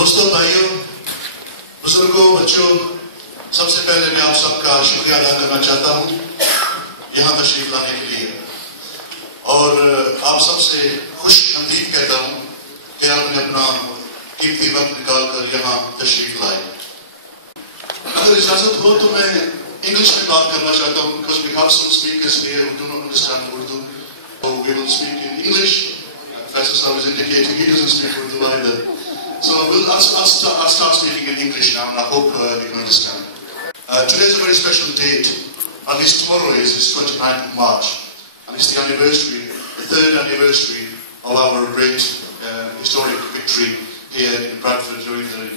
दोस्तों, भाइयों, बुजुर्गों, बच्चों, सबसे पहले मैं आप सबका शुक्रिया अदा करना चाहता हूँ यहाँ तशरीफ लाने के लिए, और आप सबसे खुश नसीब कहता हूँ कि आपने अपना कीमती वक्त निकाल कर यहाँ तशरीफ लाए। अगर इजाजत हो तो मैं इंग्लिश में बात करना चाहता हूँ, because we have some speakers here who do not understand Urdu, so we will speak in English. Professor Sahab is indicating he doesn't speak Urdu either. So I'll start speaking in English now, and I hope you can understand. Today is a very special date. At least tomorrow is 29th of March, and it's the anniversary, the third anniversary of our great historic victory here in Bradford during the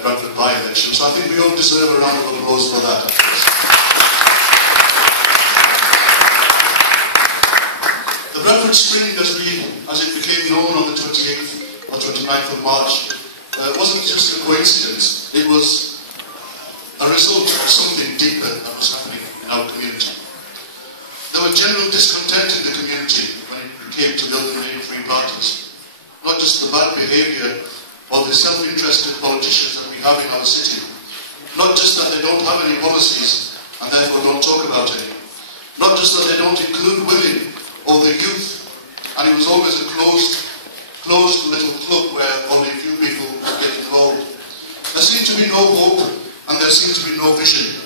Bradford by-election. So I think we all deserve a round of applause for that. The Bradford Spring, as it became known on the 28th or 29th of March, wasn't just a coincidence. It was a result of something deeper that was happening in our community. There was general discontent in the community when it came to the other main three parties. Not just the bad behaviour or the self-interested politicians that we have in our city. Not just that they don't have any policies and therefore don't talk about it. Not just that they don't include women or the youth, and it was always a closed little club where only a few people would get involved. There seemed to be no hope, and there seemed to be no vision.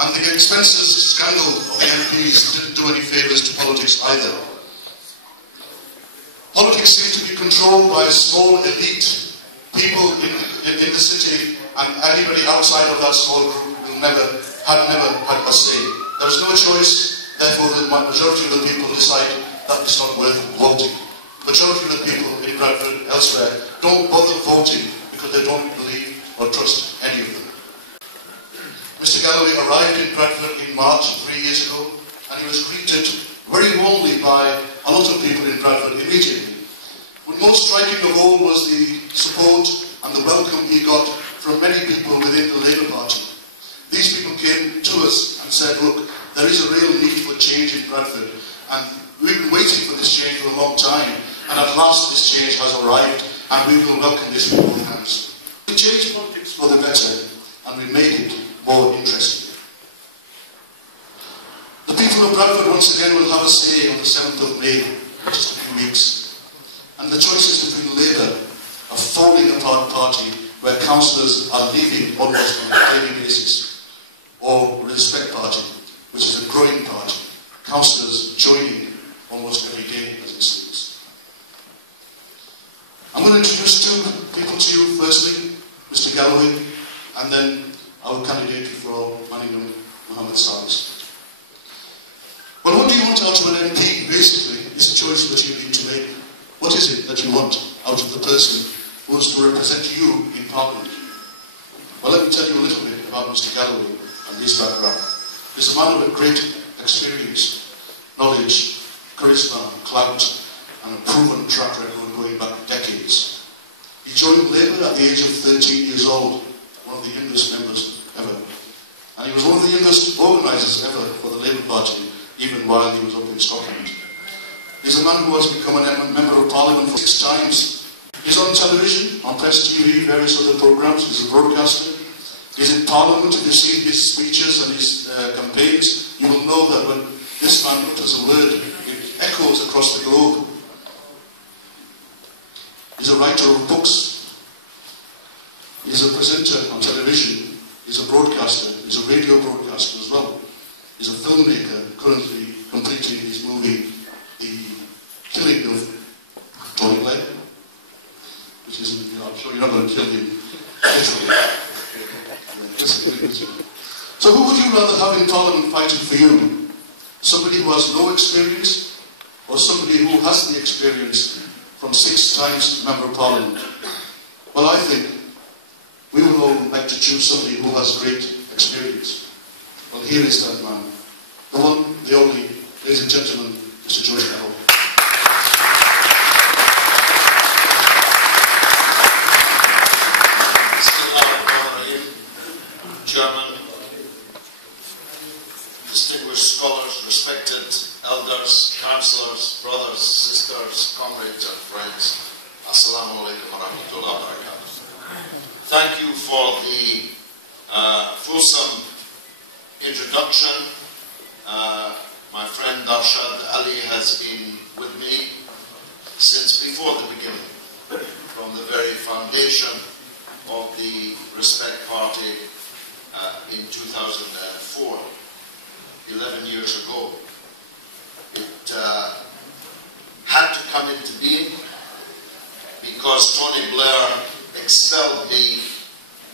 And the expenses scandal of the MPs didn't do any favours to politics either. Politics seemed to be controlled by a small elite, people in the city, and anybody outside of that small group had never had a say. There was no choice, therefore the majority of the people decide that it's not worth voting. The majority of the people in Bradford, elsewhere, don't bother voting because they don't believe or trust any of them. Mr. Galloway arrived in Bradford in March 3 years ago, and he was greeted very warmly by a lot of people in Bradford immediately. But most striking of all was the support and the welcome he got from many people within the Labour Party. These people came to us and said, look, there is a real need for change in Bradford, and we've been waiting for this change for a long time, and at last this change has arrived, and we will welcome this with both hands. We changed politics for the better, and we made it more interesting. The people of Bradford once again will have a say on the 7th of May, in just a few weeks. And the choices between Labour, a falling apart party where councillors are leaving almost on a daily basis, or Respect Party, which is a growing party, councillors joining almost every day as it seems. I'm going to introduce two people to you. Firstly, Mr. Galloway, and then our candidate for Manningham, Mohammed Salis. Well, what do you want out of an MP, basically, is a choice that you need to make. What is it that you want out of the person who is to represent you in Parliament? Well, let me tell you a little bit about Mr. Galloway and his background. He's a man with great experience, knowledge, charisma, clout, and a proven track record going back decades. He joined Labour at the age of 13 years old, one of the youngest members ever. And he was one of the youngest organisers ever for the Labour Party, even while he was up in Scotland. He's a man who has become a Member of Parliament for 6 times. He's on television, on Press TV, various other programmes. He's a broadcaster. He's in Parliament. If you've seen his speeches and his campaigns, you will know that when this man utters a word, it echoes across the globe. He's a writer of books. He's a presenter on television. He's a broadcaster. He's a radio broadcaster as well. He's a filmmaker, currently completing his movie, The Killing of Blair, which is, I'm sure you're not going to kill him literally. So who would you rather have in Parliament fighting for you? Somebody who has no experience, or somebody who has the experience from 6 times Member of Parliament? Well, I think we would all like to choose somebody who has great experience. Well, here is that man. The one, the only, ladies and gentlemen, Mr. George Galloway. Chairman, distinguished scholars, respected elders, councillors, brothers, sisters, comrades and friends, Assalamu alaikum wa rahmatullahi wa barakatuh. Thank you for the fulsome introduction. My friend Arshad Ali has been with me since before the beginning, from the very foundation of the Respect Party in 2004, 11 years ago. It had to come into being because Tony Blair expelled me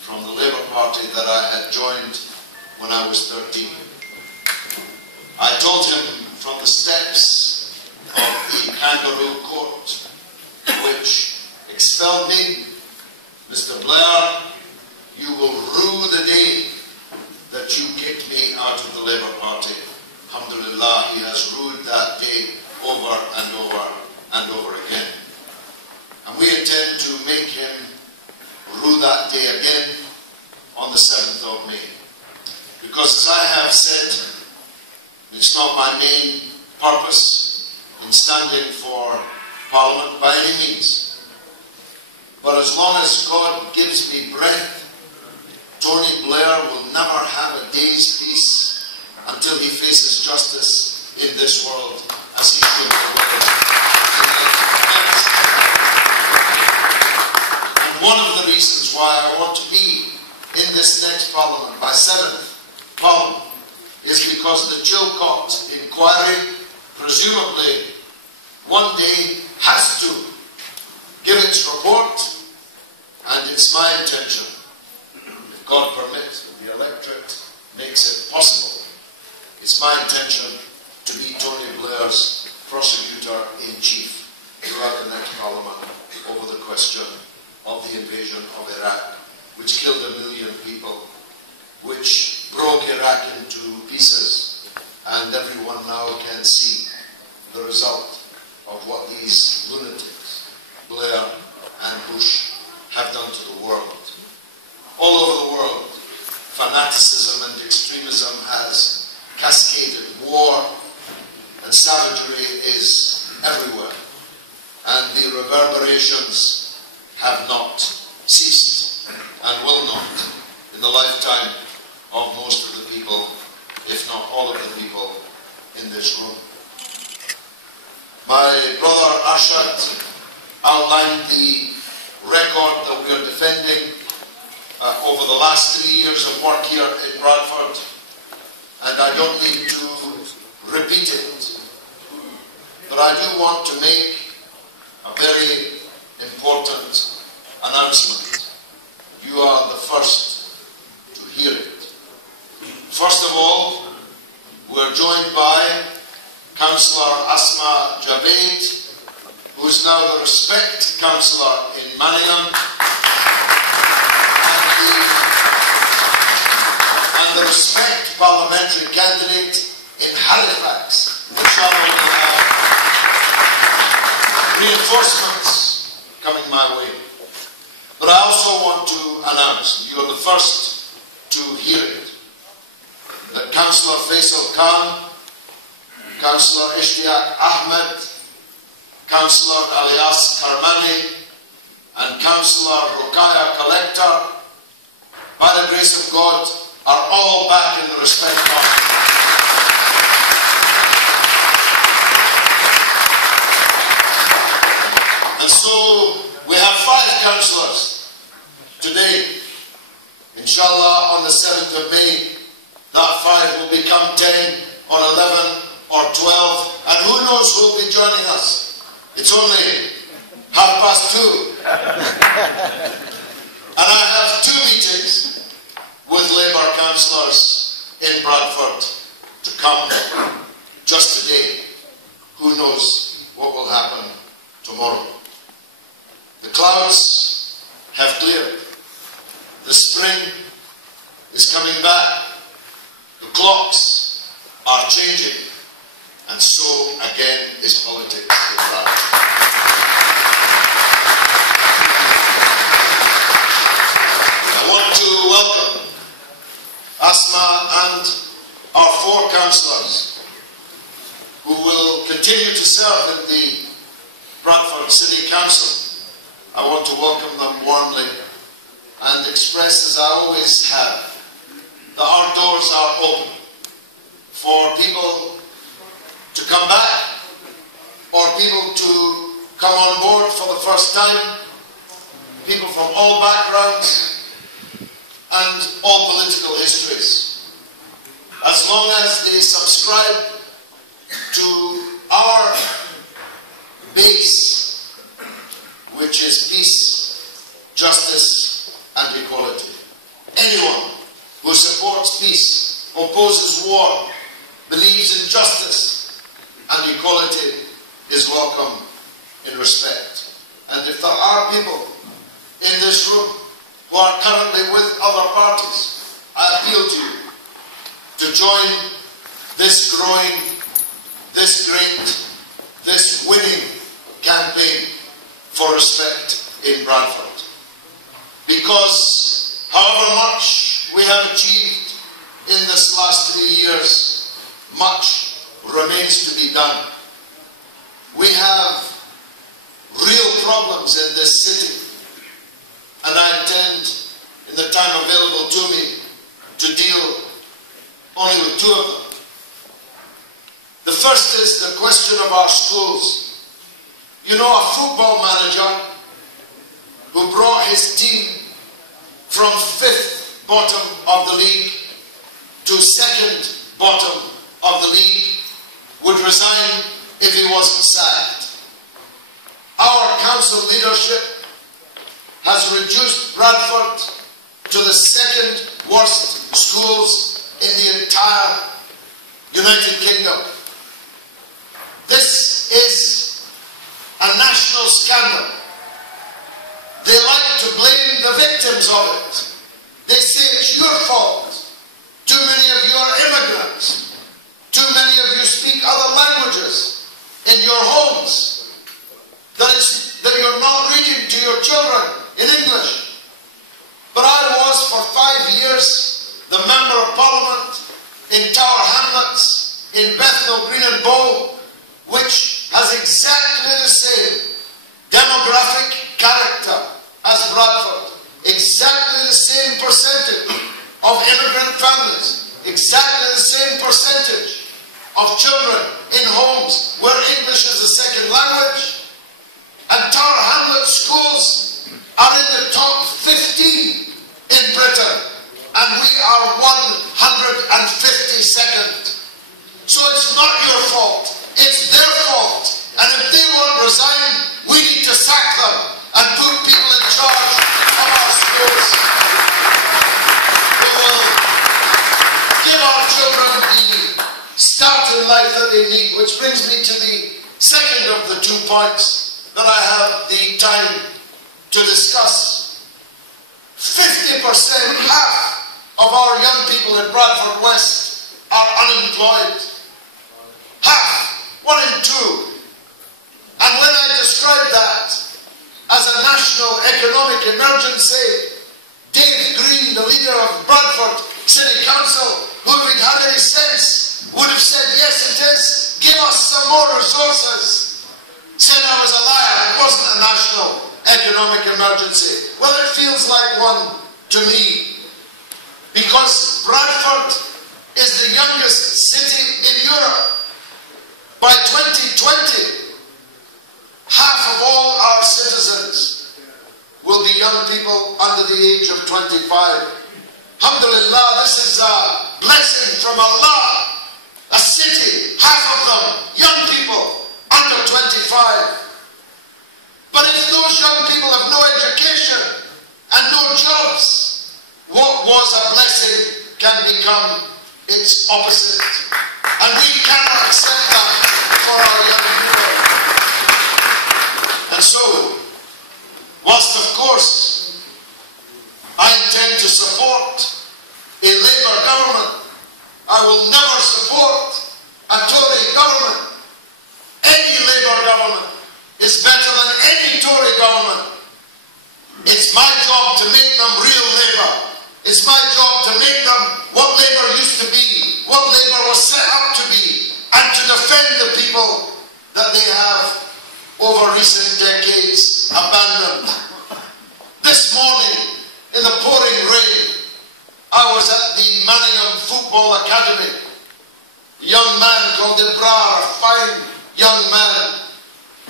from the Labour Party that I had joined when I was 13. I told him from the steps of the Kangaroo Court, which expelled me, Mr. Blair, you will rue the day that you kicked me out of the Labour Party. Alhamdulillah, he has ruled that day over and over and over again. And we intend to make him rue that day again on the 7th of May. Because as I have said, it's not my main purpose in standing for Parliament by any means. But as long as God gives me breath, Tony Blair will never have a day's peace until he faces justice in this world as he should. And one of the reasons why I want to be in this next Parliament, my 7th Parliament, is because the Chilcot inquiry presumably one day has to give its report, and it's my intention, if God permits, if the electorate makes it possible, it's my intention to be Tony Blair's prosecutor-in-chief throughout the next Parliament over the question of the invasion of Iraq, which killed 1 million people, which broke Iraq into pieces, and everyone now can see the result of what these lunatics, Blair and Bush, have done to the world. All over the world, fanaticism and extremism has cascaded. War and savagery is everywhere, and the reverberations have not ceased and will not in the lifetime of most of the people, if not all of the people in this room. My brother Arshad outlined the record that we are defending over the last 3 years of work here in Bradford, and I don't need to repeat it, but I do want to make a very important announcement. You are the first to hear it. First of all, we're joined by Councillor Asma Javed, who is now the Respect Councillor in Manningham, and the Respect Parliamentary candidate in Halifax. Inshallah, we have reinforcements coming my way. But I also want to announce, you're the first to hear it, that Councillor Faisal Khan, Councillor Ishtiaq Ahmed, Councillor Alias Karmani, and Councillor Rukaya Collector, by the grace of God, are all back in the Respect Party. And so we have 5 councillors today. Inshallah, on the 7th of May, that 5 will become 10 or 11 or 12, and who knows who will be joining us. It's only 2:30. And I have 2 meetings with Labour councillors in Bradford to come just today. Who knows what will happen tomorrow. The clouds have cleared. The spring is coming back. The clocks are changing. And so again is politics in Bradford. I want to welcome Asma and our 4 councillors continue to serve in the Bradford City Council, I want to welcome them warmly and express, as I always have, that our doors are open for people to come back or people to come on board for the first time, people from all backgrounds and all political histories. As long as they subscribe to our base, which is peace, justice and equality. Anyone who supports peace, opposes war, believes in justice and equality is welcome in respect. And if there are people in this room who are currently with other parties, I appeal to you to join this growing, this great, this winning campaign for respect in Bradford. Because however much we have achieved in this last 3 years, much remains to be done. We have real problems in this city, and I intend, in the time available to me, to deal only with two of them. The first is the question of our schools. You know, a football manager who brought his team from 5th bottom of the league to 2nd bottom of the league would resign if he wasn't sacked. Our council leadership has reduced Bradford to the 2nd worst schools in the entire United Kingdom. This is a national scandal. They like to blame the victims of it. They say it's your fault. Too many of you are immigrants. Too many of you speak other languages in your homes. That you're not reading to your children in English. But I was for 5 years the Member of Parliament in Tower Hamlets, in Bethnal Green and Bow, which has exactly the same demographic character as Bradford, exactly the same percentage of immigrant families, exactly the same percentage of children in homes where English is the second language, and Tower Hamlets schools are in the top 15 in Britain, and we are 152nd. So it's not your fault, it's their fault, and if they won't resign, we need to sack them and put people in charge of our schools who will give our children the start in life that they need. Which brings me to the second of the 2 points that I have the time to discuss. 50%, half of our young people in Bradford West are unemployed. Half, 1 in 2. And when I describe that as a national economic emergency, Dave Green, the leader of Bradford City Council, who if he'd had any sense, would have said, yes it is, give us some more resources. Said I was a liar, it wasn't a national economic emergency. Well, it feels like one to me, because Bradford is the youngest city in Europe. By 2020, half of all our citizens will be young people under the age of 25. Alhamdulillah, this is a blessing from Allah. A city, half of them, young people under 25. But if those young people have no education and no jobs, what was a blessing can become its opposite. And we cannot accept that for our young people. And so, whilst of course I intend to support a Labour government, I will never support a Tory government. Any Labour government is better than any Tory government. It's my job to make them real Labour. It's my job to make them what Labour used to be, what Labour was set up to be, and to defend the people recent decades abandoned. This morning, in the pouring rain, I was at the Manningham Football Academy. A young man called Blair, a fine young man,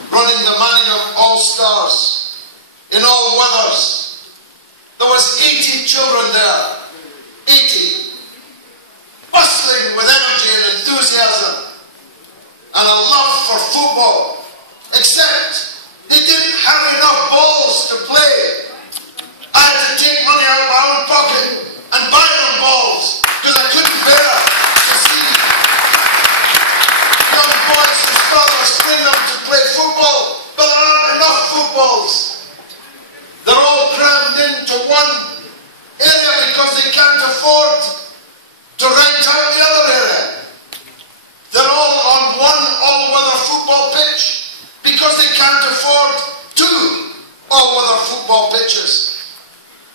running the Manningham All-Stars in all weathers. There was 80 children there, 80, bustling with energy and enthusiasm and a love for football, except they didn't have enough balls to play. I had to take money out of my own pocket and buy them balls because I couldn't bear to see young boys whose fathers bring them to play football, but there aren't enough footballs. They're all crammed into one area because they can't afford to rent out the other area. They're all on one all-weather football pitch because they can't afford two all-weather football pitches.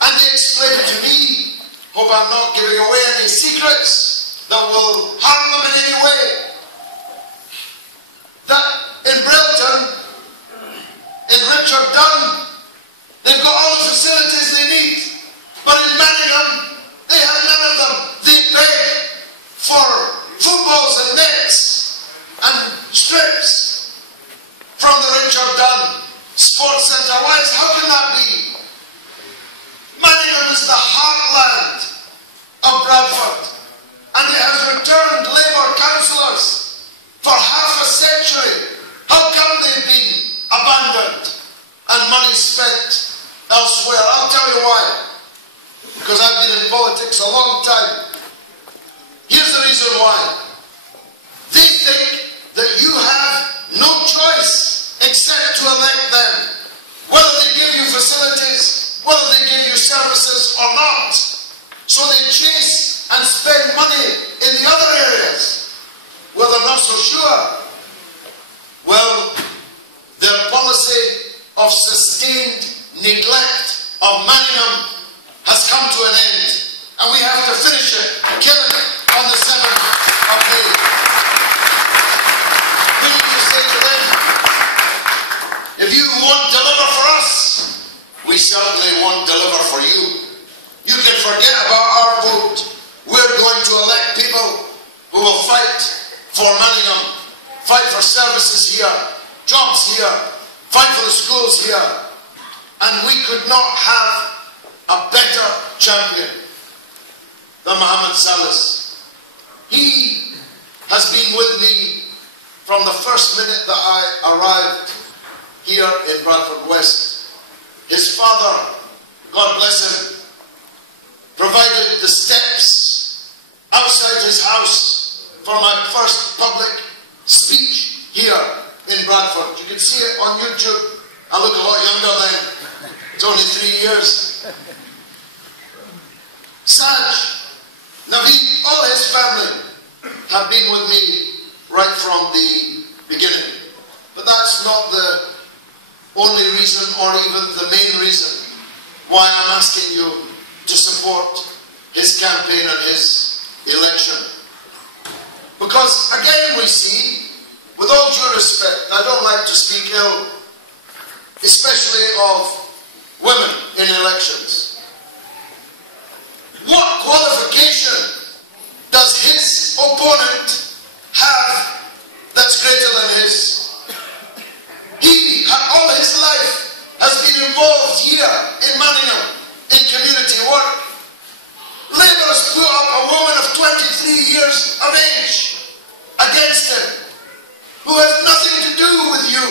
And they explained to me, hope I'm not giving away any secrets that will harm them in any way, that in Brilton, in Richard Dunn, they've got all the facilities they need, but in Manningham, they have none of them. They beg for footballs and nets and strips from the Richard Dunn Sports Centre. How can that be? Manningham is the heartland of Bradford, and it has returned Labour councillors for half a century. How come they've been abandoned and money spent elsewhere? I'll tell you why. Because I've been in politics a long time. Here's the reason why. They think that you have no choice except to elect them, whether they give you facilities, whether they give you services or not. So they chase and spend money in the other areas where they're not so sure. Well, their policy of sustained neglect of Manningham has come to an end, and we have to finish it, kill it on the 7th of May. We need to say to them, if you won't deliver for us, we certainly won't deliver for you. You can forget about our vote. We're going to elect people who will fight for Manningham, fight for services here, jobs here, fight for the schools here. And we could not have a better champion than Mohammed Salis. He has been with me from the first minute that I arrived here in Bradford West. His father, God bless him, provided the steps outside his house for my first public speech here in Bradford. You can see it on YouTube. I look a lot younger then. It's only 3 years. Saj, Naveed, all his family have been with me right from the beginning. But that's not the only reason, or even the main reason, why I'm asking you to support his campaign and his election. Because again we see, with all due respect, I don't like to speak ill, especially of women in elections. What qualification does his opponent have that's greater than his? He, all his life, has been involved here in Manningham in community work. Labour has put up a woman of 23 years of age against him, who has nothing to do with you,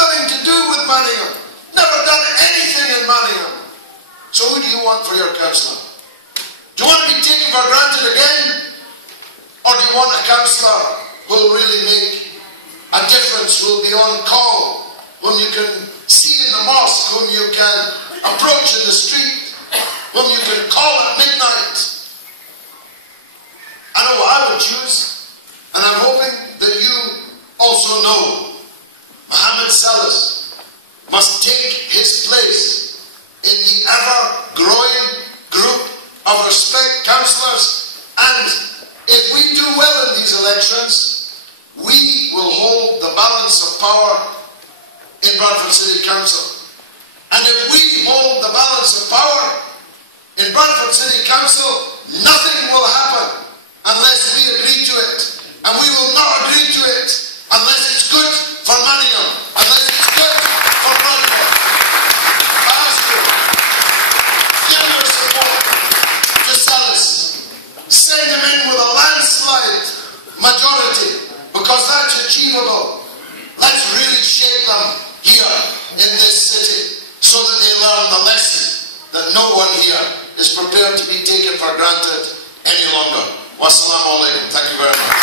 nothing to do with Manningham, never done anything in Manningham. So who do you want for your councillor? Do you want to be taken for granted again? Or do you want a councillor who will really make a difference, who will be on call, whom you can see in the mosque, whom you can approach in the street, whom you can call at midnight? I know what I would choose, and I'm hoping that you also know. Mohammed Salis must take his place in the ever-growing group of respect councillors, and if we do well in these elections, we will hold the balance of power in Bradford City Council. And if we hold the balance of power in Bradford City Council, nothing will happen unless we agree to it. And we will not agree to it unless it's good for Manningham, unless it's good for Bradford. I ask you, give your support to Salis. Send them in with a landslide majority, because that's achievable. Let's really shape them here in this city so that they learn the lesson that no one here is prepared to be taken for granted any longer. Wassalamu alaikum. Thank you very much.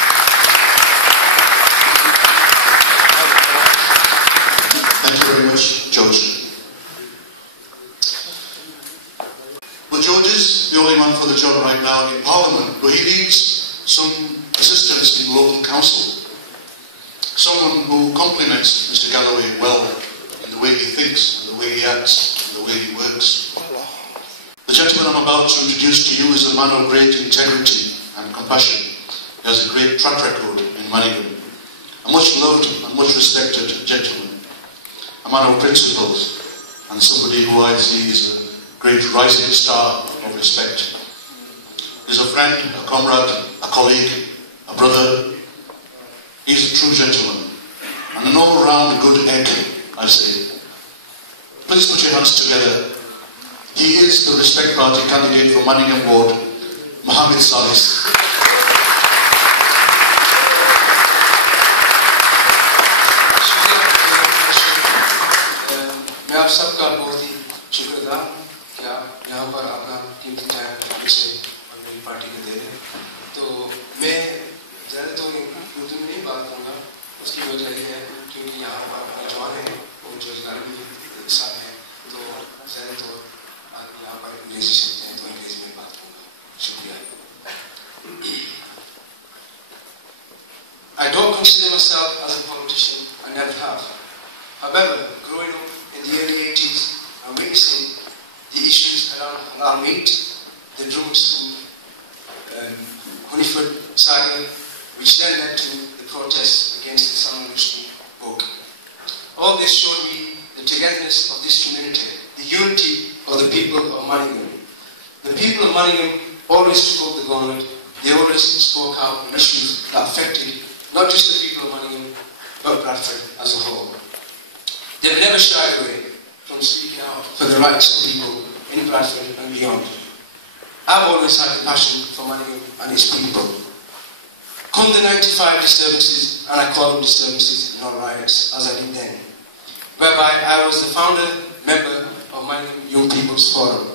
Thank you very much, George. Well, George is the only man for the job right now in Parliament, but he needs some assistance in local council. Someone who complements Mr. Galloway well in the way he thinks, and the way he acts, and the way he works. The gentleman I'm about to introduce to you is a man of great integrity and compassion. He has a great track record in Manningham. A much loved and much respected gentleman. A man of principles, and somebody who I see is a great rising star of respect. He's a friend, a comrade, a colleague, a brother. He's a true gentleman, and an all-round good egg, I say. Please put your hands together. He is the Respect Party candidate for Manningham Ward, Mohammed Salis. मैं आप सबका बहुत ही शुक्रगुजार हूँ कि आप यहाँ पर अपना कीमती टाइम मुझसे और मेरी पार्टी को दे रहे हैं। तो मैं ज़्यादा तो उर्दू में नहीं बात करूँगा, उसकी वजह यह है क्योंकि यहाँ पर नौजवान हैं और रोजगार भी साथ हैं, तो ज़्यादा तो यहाँ पर अंग्रेजी सीखते हैं तो अंग्रेजी में बात करूँगा। शुक्रिया। I don't consider myself as a politician. I never have. However, growing up in the early 80s and witnessing the issues around meat, the drum school, Honeyford saga, which then led to the protests against the Salman Rushdie book. All this showed me the togetherness of this community, the unity of the people of Manningham. The people of Manningham always took up the gauntlet. They always spoke out on issues that affected not just the people of Manningham, but Bradford as a whole. They've never shied away from speaking out for the rights of people in Bradford and beyond. I've always had a passion for Manningham and its people. Come the 95 disturbances, and I call them disturbances, not riots, as I did then, whereby I was the founder member of Manningham Young People's Forum.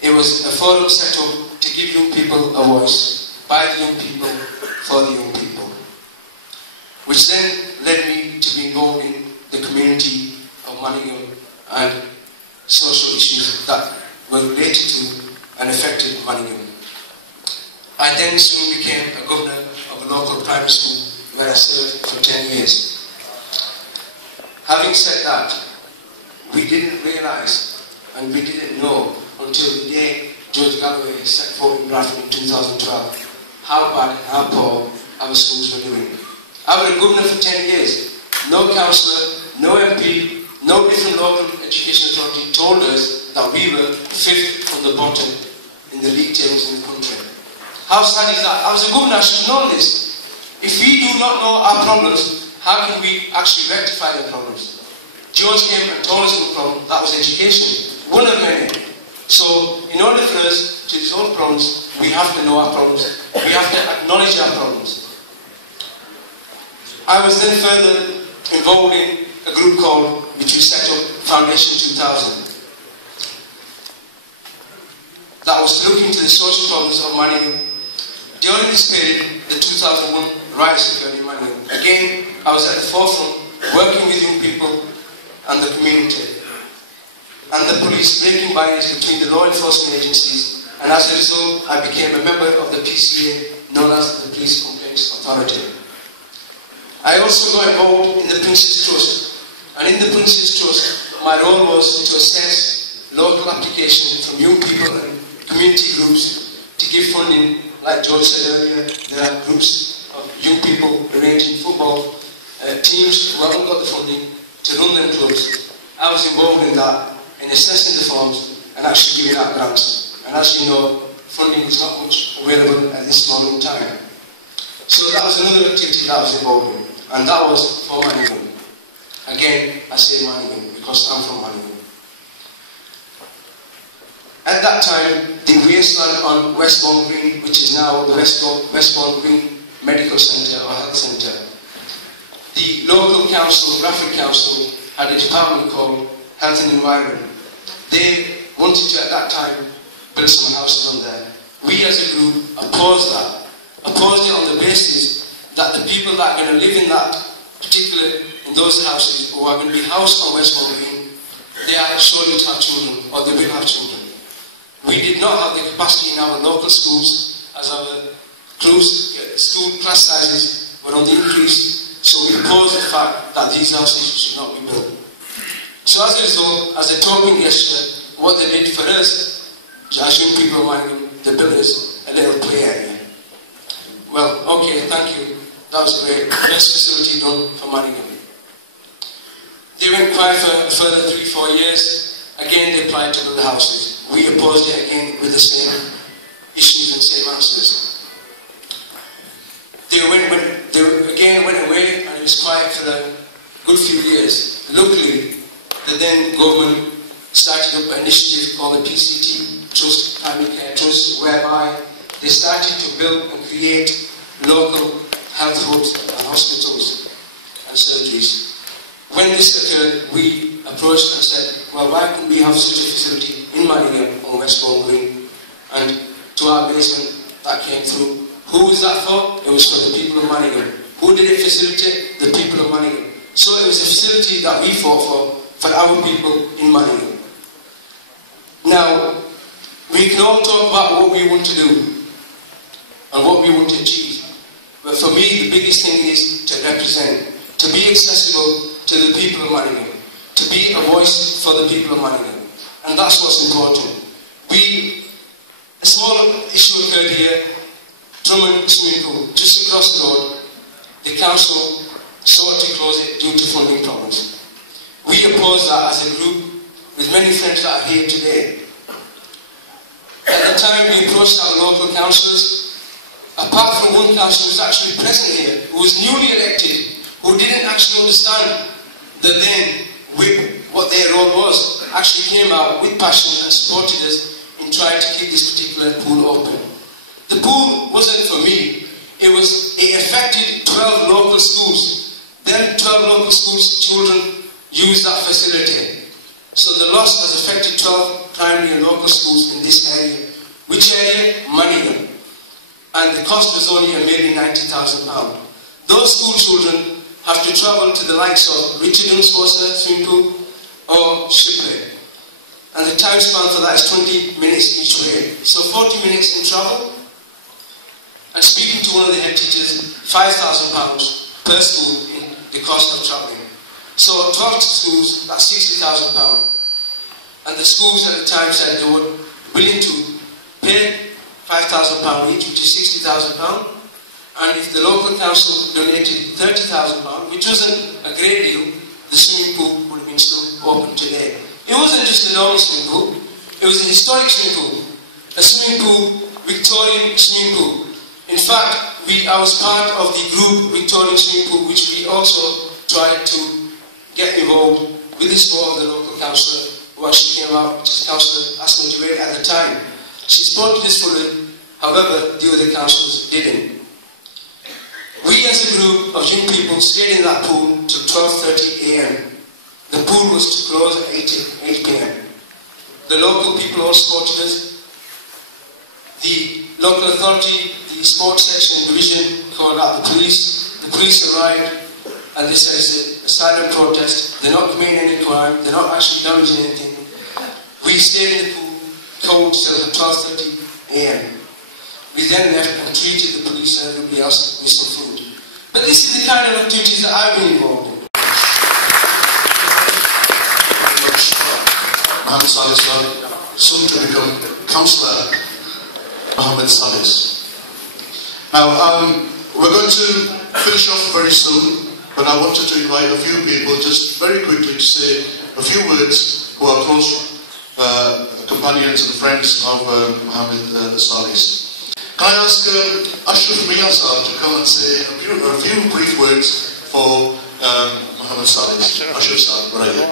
It was a forum set up to give young people a voice, by the young people, for the young people, which then led me to be involved in the community of Manningham and social issues that were related to and affected Manningham. I then soon became a governor of a local primary school where I served for 10 years. Having said that, we didn't realise and we didn't know until the day George Galloway set foot in Bradford in 2012 how bad and how poor our schools were doing. I was a governor for 10 years. No councillor, no MP, no different local education authority told us that we were fifth from the bottom in the league tables in the country. How sad is that? I was a governor, I should know this. If we do not know our problems, how can we actually rectify the problems? George came and told us the problem, that was education. One of many. So, in order for us to resolve problems, we have to know our problems. We have to acknowledge our problems. I was then further involved in a group called, which we set up, Foundation 2000. That was to look into the social problems of Manningham. During this period, the 2001 riots occurred in Manningham. Again, I was at the forefront, working with young people and the community, and the police, breaking barriers between the law enforcement agencies, and as a result, I became a member of the PCA, known as the Police Complaints Authority. I also got involved in the Prince's Trust, and in the Prince's Trust, my role was to assess local applications from young people and community groups to give funding. Like George said earlier, there are groups of young people arranging football teams who haven't got the funding to run them clubs. I was involved in that, in assessing the forms and actually giving out grants. And as you know, funding is not much available at this moment in time. So that was another activity that I was involved in, and that was for Manningham. Again, I say Manningham because I'm from Manningham. At that time, the wasteland on Westbourne Green, which is now the Westbourne Green Medical Centre or Health Centre, the local council, Bradford Council, had a department called Health and Environment. They wanted to, at that time, build some houses on there. We as a group opposed that. Opposed it on the basis that the people that are going to live in that particular, in those houses, who are going to be housed on Westbourne Green, they are surely to have children, or they will have children. We did not have the capacity in our local schools, as our school class sizes were on the increase, so we opposed the fact that these houses should not be built. So as a result, as a token gesture, what they did for us, as young people wanting the builders, a little play area. Well, okay, thank you. That was great. Best facility done for Manningham. They went quiet for a further 3-4 years. Again, they applied to build the houses. We opposed it again with the same issues and same answers. They again went away, and it was quiet for a good few years. Luckily, the then government started up an initiative called the PCT, Trust Primary Care Trust, whereby they started to build and create local health hubs and hospitals and surgeries. When this occurred, we approached and said, well, why couldn't we have such a facility in Manningham on Westbourne Green? And to our amazement, that came through. Who was that for? It was for the people of Manningham. Who did it facilitate? The people of Manningham. So it was a facility that we fought for our people in Manningham. Now, we can all talk about what we want to do and what we want to achieve. But for me, the biggest thing is to represent, to be accessible to the people of Manningham, to be a voice for the people of Manningham. And that's what's important. A small issue occurred here, Drummond Swimming Pool, just across the road. The council sought to close it due to funding problems. We opposed that as a group, with many friends that are here today. At the time, we approached our local councillors. Apart from one councillor who was actually present here, who was newly elected, who didn't actually understand that then what their role was, actually came out with passion and supported us in trying to keep this particular pool open. The pool wasn't for me, it affected 12 local schools. Then 12 local schools children used that facility. So the loss has affected 12 primary and local schools in this area. Which area? Manningham. And the cost was only £1,090,000. Those school children have to travel to the likes of Richard Dunswater Swimming Pool or Shipley. And the time span for that is 20 minutes each way. So 40 minutes in travel. And speaking to one of the head teachers, £5,000 per school in the cost of travelling. So 12 schools, that's £60,000. And the schools at the time said they were willing to pay £5,000 each, which is £60,000. And if the local council donated £30,000, which wasn't a great deal, the swimming pool would have been still open today. It wasn't just a normal swimming pool, it was a historic swimming pool. A swimming pool, Victorian swimming pool. In fact, I was part of the group Victorian Swimming Pool, which we also tried to get involved with the support of the local councillor, who actually came out, which is Councillor Asma Jawed at the time. She supported this fully, however, the other councillors didn't. We as a group of young people stayed in that pool till 12:30 AM. The pool was to close at 8 PM. The local people all supported us. The local authority, the sports section division, called out the police. The police arrived and they said it's a silent protest. They're not committing any crime. They're not actually damaging anything. We stayed in the pool cold till 12:30 AM. We then left and treated the police and everybody else with some food. But this is the kind of activities that I've been involved in. Mohammed Salih, soon to become Councillor Mohammed Salih. Now, we're going to finish off very soon, but I wanted to invite a few people just very quickly to say a few words who are close companions and friends of Mohammed Salih's. Can I ask Ashraf Mian Sahib to come and say a few brief words for Mohammed Salih? Ashraf Sahib, right here.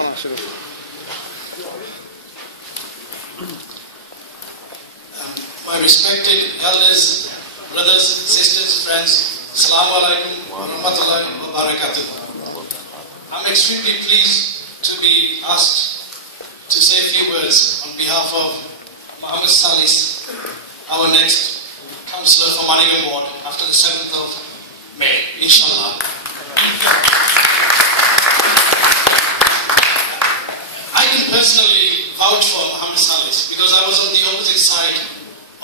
My respected elders, brothers, sisters, friends, Assalamu alaikum wa rahmatullahi wa barakatuh. I'm extremely pleased to be asked to say a few words on behalf of Mohammed Salih, our next councillor for Manningham Ward after the 7th of May, inshallah. I can personally vouch for Mohammed Salih because I was on the opposite side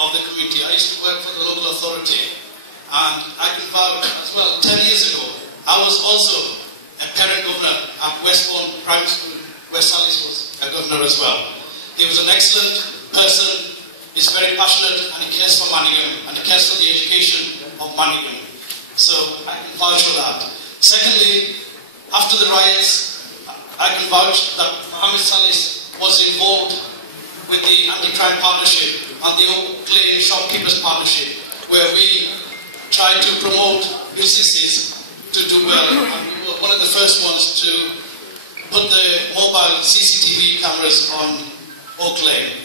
of the committee. I used to work for the local authority, and I can vouch as well. 10 years ago, I was also a parent governor at Westbourne Primary School, where Salih was a governor as well. He was an excellent person. He's very passionate, and he cares for Manningham, and he cares for the education of Manningham. So I can vouch for that. Secondly, after the riots, I can vouch that Mohammed Salih was involved with the anti-crime partnership and the Oak Lane Shopkeepers Partnership, where we tried to promote businesses to do well. And we were one of the first ones to put the mobile CCTV cameras on Oak Lane.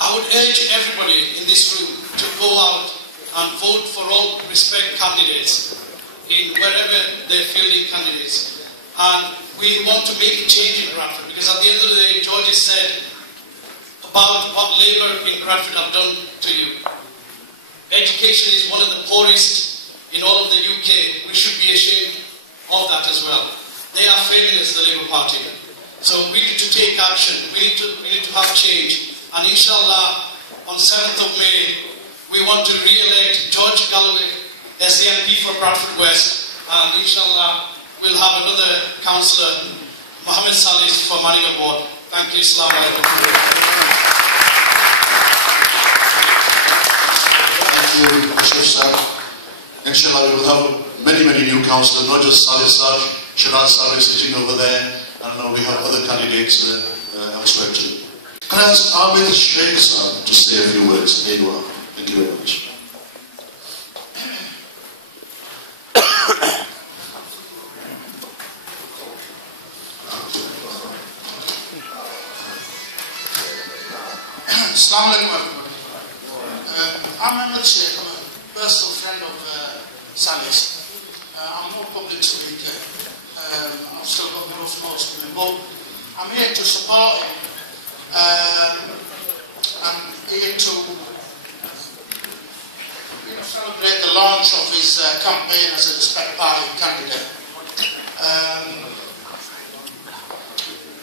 I would urge everybody in this room to go out and vote for all respect candidates in wherever they're fielding candidates. And we want to make a change in Bradford, because at the end of the day, George has said about what Labour in Bradford have done to you. Education is one of the poorest in all of the UK. We should be ashamed of that as well. They are failing us, the Labour Party. So we need to take action. We need to have change. And inshallah, on 7th of May, we want to re-elect George Galloway as the MP for Bradford West. And inshallah, we'll have another councillor, Mohammed Salih, for Manningham Ward. Thank you. Assalamu alaikum. Thank you, Ashraf Sahib. Inshallah, we will have many new councillors, not just Salih Sahib, Shiraz Salih sitting over there, and now we have other candidates elsewhere too. Can I ask Ahmed Sheikh Sahib to say a few words? There you are. Thank you very much. Assalamu alaikum everybody. I'm Ahmed Sheikh. I'm a personal friend of Salih's. I'm no public speaker. I've still got my rough notes with me, but I'm here to support him. I'm here to celebrate the launch of his campaign as a Respect Party candidate.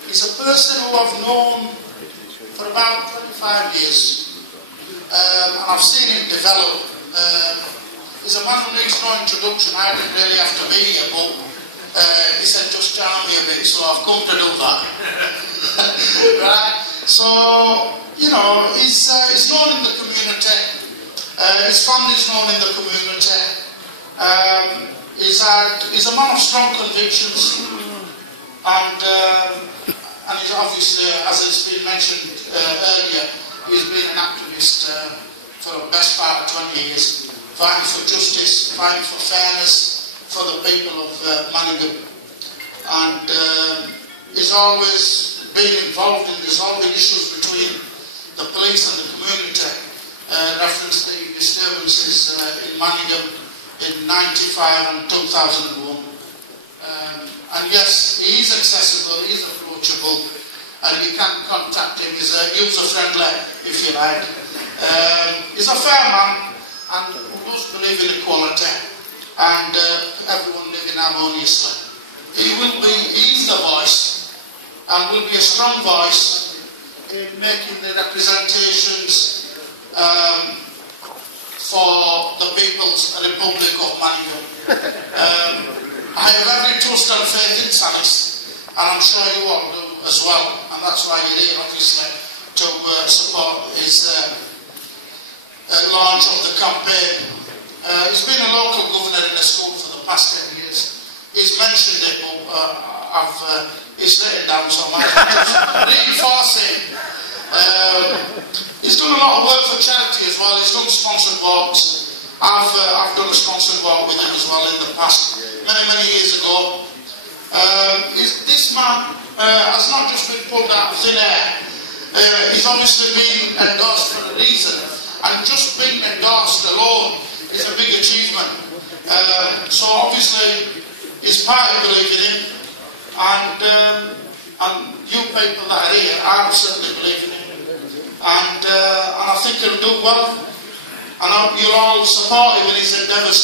He's a person who I've known for about 25 years, and I've seen him develop. He's a man who needs no introduction. I didn't really have to be here, but he said just charm me a bit, so I've come to do that. Right? So, you know, he's known in the community. His family's known in the community. He's a man of strong convictions, and he's obviously, as it's been mentioned earlier, he's been an activist for the best part of 20 years, fighting for justice, fighting for fairness for the people of Manningham. And he's always been involved in resolving issues between the police and the community. Reference the disturbances in Manningham in 95 and 2001. And yes, he is accessible, he is approachable, and you can contact him. He's user-friendly, if you like. He's a fair man, and who does believe in equality, and everyone living harmoniously. He's the voice, and will be a strong voice in making the representations for the People's Republic of Manningham. I have every trust and faith in Salih, and I'm sure you all do as well, and that's why you're here, obviously, to support his launch of the campaign. He's been a local governor in the school for the past 10 years. he's mentioned it, but it's written down so much. Just reinforcing. He's done a lot of work for charity as well. He's done sponsored walks. I've done a sponsored walk with him as well in the past, many years ago. This man has not just been pulled out of thin air. He's obviously been endorsed for a reason, and just being endorsed alone is a big achievement. So obviously his party believe in him, and you people that are here, I certainly believe in him, and I think he'll do well, and I hope you'll all support him in his endeavours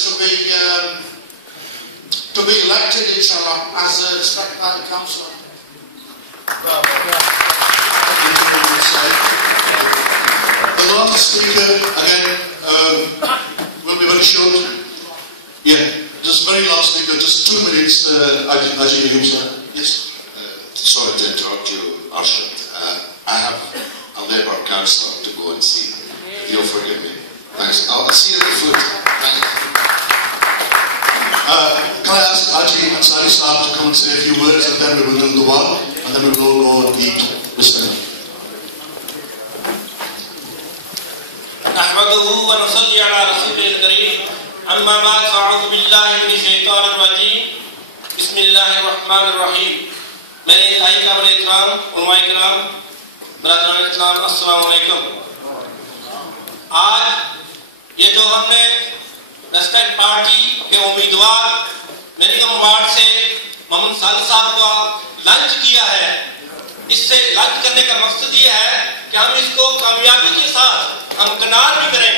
to be elected, inshallah, as a respect party councillor. The last speaker, again, will be very short. Yeah, just very last speaker, just 2 minutes, Ajay, sir. Yes. Sorry to interrupt you, Arshad. I have a Labour councillor to go and see. If you'll forgive me. Thanks. I'll see you at the foot. Thank you. Can I ask Ajay and Sari Saab to come and say a few words, and then we will do the dua, and then we will all go and eat. Bismillah. نحمده ونصلي على رسوله الكريم أما بعد فأعوذ بالله من الشيطان الرجيم بسم الله الرحمن الرحيم میرے انتہائی قابل احترام علماء کرام برادران اسلام السلام علیکم. آج یہ جو ہم نے ریسپیکٹ پارٹی کے امیدوار میرینگم وارڈ سے محمد صالح صاحب کا لنچ کیا ہے، اس سے لنچ کرنے کا مقصد یہ ہے کہ ہم اس کو کامیابی کے ساتھ ہمکنار بھی کریں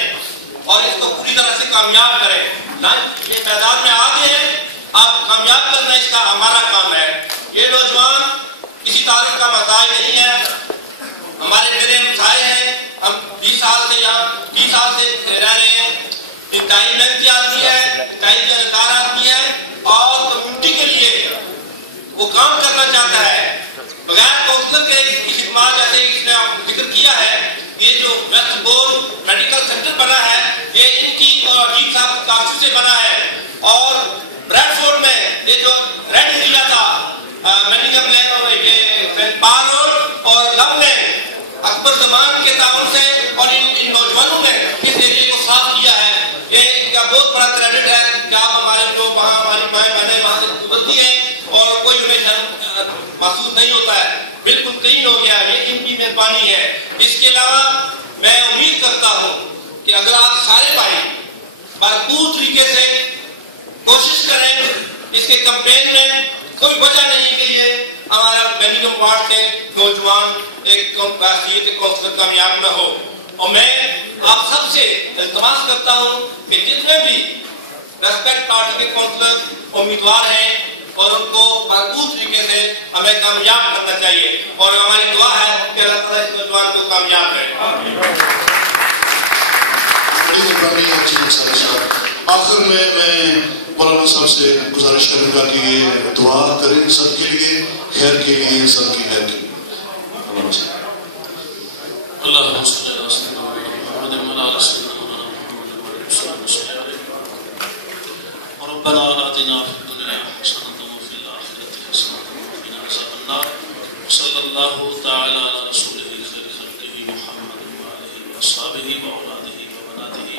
اور اس کو پوری طرح سے کامیاب کریں. لنچ یہ میدان میں آگے ہیں، آپ کامیاب کرنا اس کا ہمارا کام ہے. یہ نوجوان کسی تعلق کا محتاج نہیں ہے، ہمارے میرے ہمسائے ہیں، ہم 20 سال سے یہاں 30 سال سے رہ رہے ہیں. انتہائی محنتی آدمی ہے، انتہائی جانکار آدمی ہے اور کمیونٹی کے لیے وہ کام کرنا چاہتا ہے. بغیر کونسلر کے کی خدمات جیسے اس نے ذکر کیا ہے، یہ جو ویسٹ بور میڈیکل سینٹر بنا ہے یہ ان کی اور عجیب صاحب کاشی سے بنا ہے. اور بریڈفورڈ میں یہ جو ریڈ ایریا تھا میڈیکل لین اور یہ پال روڈ اور لم لین اکبر زمان کے تعاون سے اور ان نوجوانوں نے اس ایریے کو صاف کیا ہے. یہ ان کا بہت بڑا کریڈٹ ہے کہ آپ ہمارے جو وہاں ہماری مائیں بہنیں وہاں سے گزرتی ہیں اور کوئی انہیں شرم محسوس نہیں ہوتا ہے، بالکل کلین ہو گیا. یہ ان کی مہربانی ہے. اس کے علاوہ میں امید کرتا ہوں کہ اگر آپ سارے بھائی بھرپور طریقے سے کوشش کریں اس کے کمپین میں، کوئی وجہ نہیں کہ یہ ہمارا بیلنگم وارڈ کے نوجوان ایک کونسلر کامیاب نہ ہو. اور میں آپ سب سے التماس کرتا ہوں کہ جتنے بھی ریسپیکٹ پارٹی کے کونسلر امیدوار ہیں اور ان کو بھرپور طریقے سے ہمیں کامیاب کرنا چاہیے اور ہماری دعا ہے کہ اللہ تعالیٰ اس نوجوان کو کامیاب کرے. بڑی مہربانی ہے جی سارے صاحب. آخر میں مولانا صاحب سے گزارش کروں گا کہ یہ دعا کریں سب کے لیے، خیر کے لیے، سب کی خیر کے لیے. اللهم صل على سيدنا محمد وعلى آل سيدنا محمد ربنا آتنا في الدنيا حسنة وفي الآخرة حسنة وقنا عذاب النار. صلى الله تعالى على رسوله خير خلقه محمد وآله وأصحابه وأولاده وبناته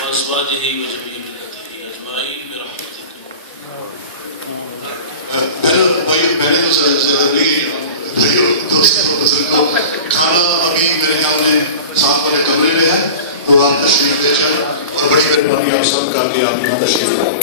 وأزواجه وجميع ملته أجمعين برحمتك. بہنیں تو زیادہ نہیں، دوستوں کھانا ابھی میرے خیال میں ساتھ والے کمرے میں ہے، تو آپ تشریف لے جائیں اور بڑی مہربانی آپ سب کا کہ آپ یہاں تشریف لائیں.